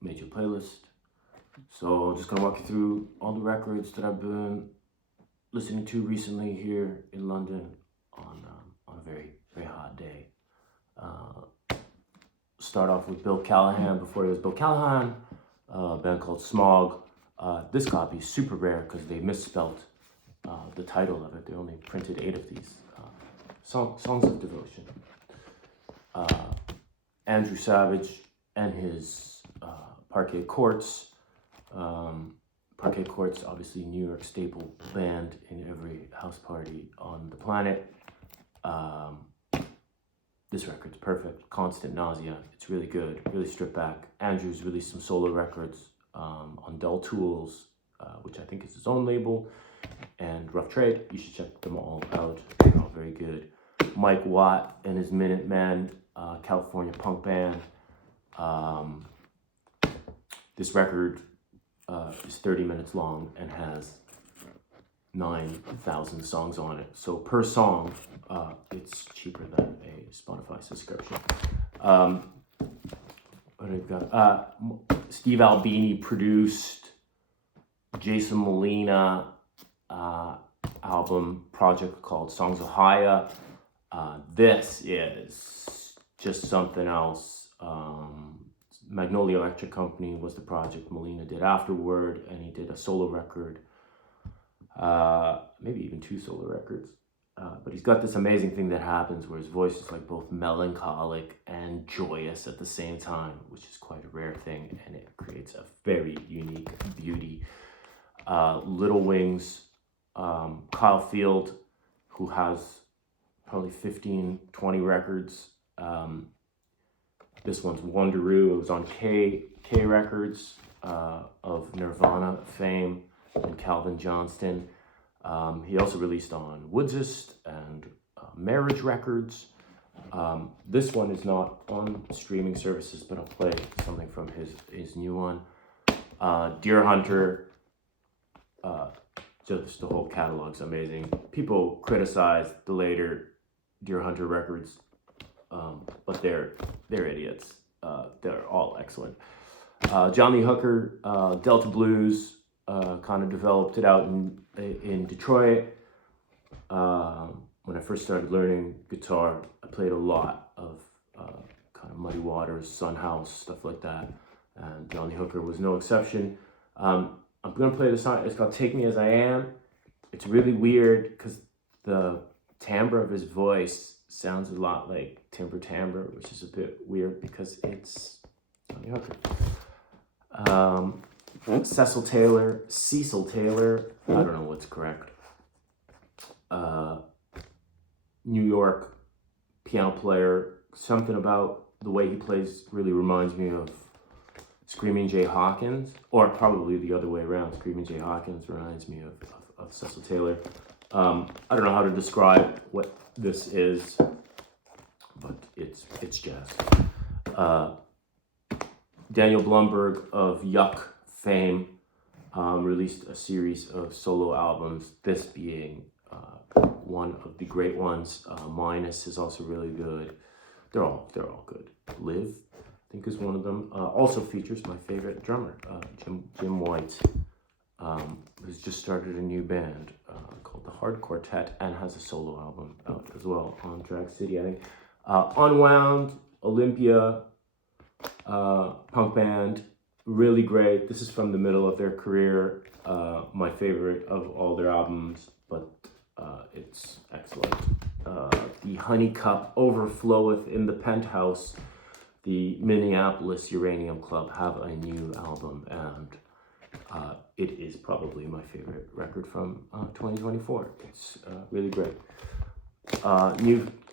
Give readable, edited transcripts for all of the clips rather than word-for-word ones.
made you a playlist. So I'm just gonna walk you through all the records that I've been listening to recently here in London on a very, very hot day. Start off with Bill Callahan. Before he was Bill Callahan, a band called Smog. This copy is super rare because they misspelled the title of it. They only printed 8 of these. Songs of Devotion. Andrew Savage and his Parquet Courts. Parquet Courts, obviously New York staple band in every house party on the planet. This record's perfect. Constant Nausea. It's really good, really stripped back. Andrew's released some solo records on Dull Tools, which I think is his own label, and Rough Trade. You should check them all out. They're all very good. Mike Watt and his Minutemen, California punk band. This record is 30 minutes long and has 9,000 songs on it. So per song, it's cheaper than a Spotify subscription. What have got? Steve Albini produced Jason Molina album project called Songs of Ohia. This is just something else. Magnolia Electric Company was the project Molina did afterward, and he did a solo record, maybe even 2 solo records. But he's got this amazing thing that happens where his voice is like both melancholic and joyous at the same time, which is quite a rare thing, and it creates a very unique beauty. Little Wings, Kyle Field, who has probably 15, 20 records. This one's Wonderoo. It was on K Records of Nirvana fame and Calvin Johnston. He also released on Woodsist and Marriage Records. This one is not on streaming services, but I'll play something from his new one. Deerhunter. Just the whole catalog's amazing. People criticize the later Deerhunter records, but they're idiots. They're all excellent. John Lee Hooker, Delta Blues, kind of developed it out in Detroit. When I first started learning guitar, I played a lot of kind of Muddy Waters, Sun House, stuff like that. And John Lee Hooker was no exception. I'm going to play the song. It's called Take Me As I Am. It's really weird because the timbre of his voice sounds a lot like Timber Timbre, which is a bit weird because it's Johnny Hooker. Cecil Taylor, I don't know what's correct. New York piano player. Something about the way he plays really reminds me of Screaming Jay Hawkins, or probably the other way around. Screaming Jay Hawkins reminds me of Cecil Taylor. I don't know how to describe what this is, but it's jazz. Daniel Blumberg of Yuck fame released a series of solo albums, this being one of the great ones. Minus is also really good. They're all good. Live, I think, is one of them. Also features my favorite drummer, Jim White, who's just started a new band called the Hard Quartet and has a solo album out as well on Drag City, I think. Unwound, Olympia, punk band, really great. This is from the middle of their career, my favorite of all their albums, but it's excellent. The Honey Cup Overfloweth in the Penthouse, the Minneapolis Uranium Club have a new album, and it is probably my favorite record from 2024. It's really great.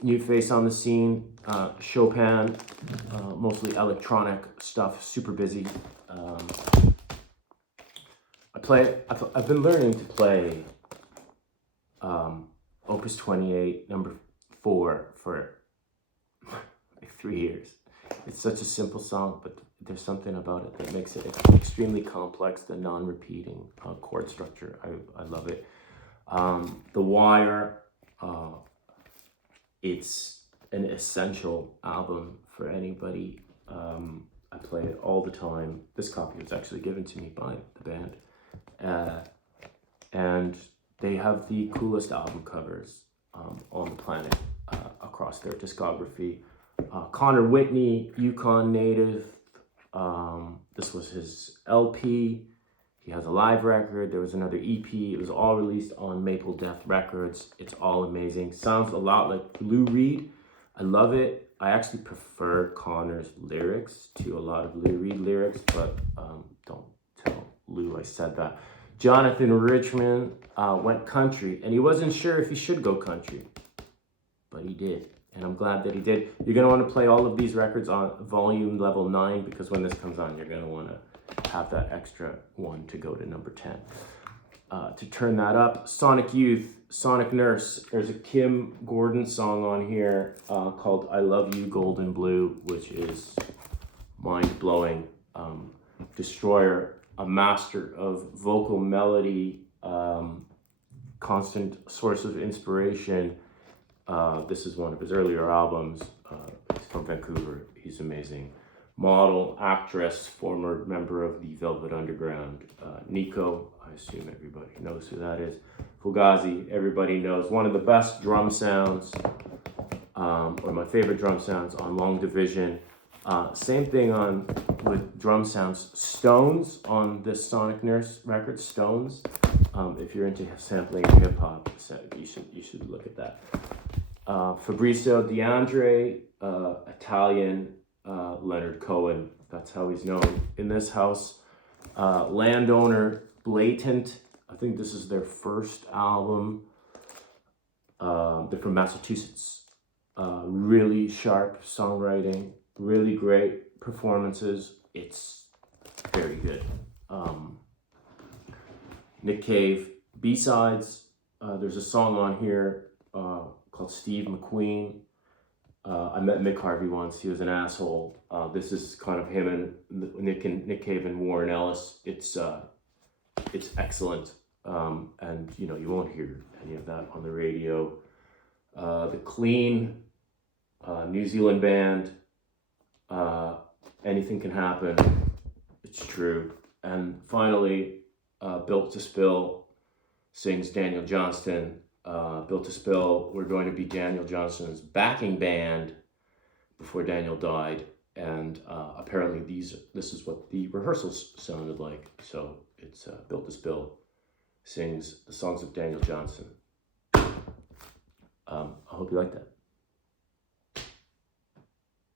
New face on the scene, Chopin, mostly electronic stuff, super busy. I've been learning to play Opus 28, number 4 for like 3 years. It's such a simple song, but there's something about it that makes it extremely complex, the non-repeating chord structure. I love it. The Wire, it's an essential album for anybody. I play it all the time. This copy was actually given to me by the band. And they have the coolest album covers on the planet across their discography. Connor Whitney, Yukon native. This was his LP. He has a live record. There was another EP. It was all released on Maple Death Records. It's all amazing. Sounds a lot like Lou Reed. I love it. I actually prefer Connor's lyrics to a lot of Lou Reed lyrics, but don't tell Lou I said that. Jonathan Richman went country, and he wasn't sure if he should go country, but he did, and I'm glad that he did. You're going to want to play all of these records on volume level 9, because when this comes on, you're going to want to have that extra one to go to number 10. To turn that up, Sonic Youth, Sonic Nurse. There's a Kim Gordon song on here called I Love You Golden Blue, which is mind-blowing. Destroyer, a master of vocal melody, constant source of inspiration. This is one of his earlier albums. He's from Vancouver. He's amazing. Model, actress, former member of the Velvet Underground. Nico, I assume everybody knows who that is. Fugazi, everybody knows. One of the best drum sounds, or my favorite drum sounds on Long Division. Same thing with drum sounds. Stones on this Sonic Nurse record, Stones. If you're into sampling hip hop, you should look at that. Fabrizio de André, Italian, Leonard Cohen, that's how he's known in this house. Landowner, Blatant, I think this is their first album. They're from Massachusetts. Really sharp songwriting, really great performances. It's very good. Nick Cave, B-sides. There's a song on here called Steve McQueen. I met Mick Harvey once. He was an asshole. This is kind of him and Nick Cave and Warren Ellis. It's excellent. And you won't hear any of that on the radio. The Clean, New Zealand band. Anything can happen. It's true. And finally, Built to Spill sings Daniel Johnston. Built to Spill, we're going to be Daniel Johnston's backing band before Daniel died, and apparently this is what the rehearsals sounded like. So it's Built to Spill sings the songs of Daniel Johnston. I hope you like that.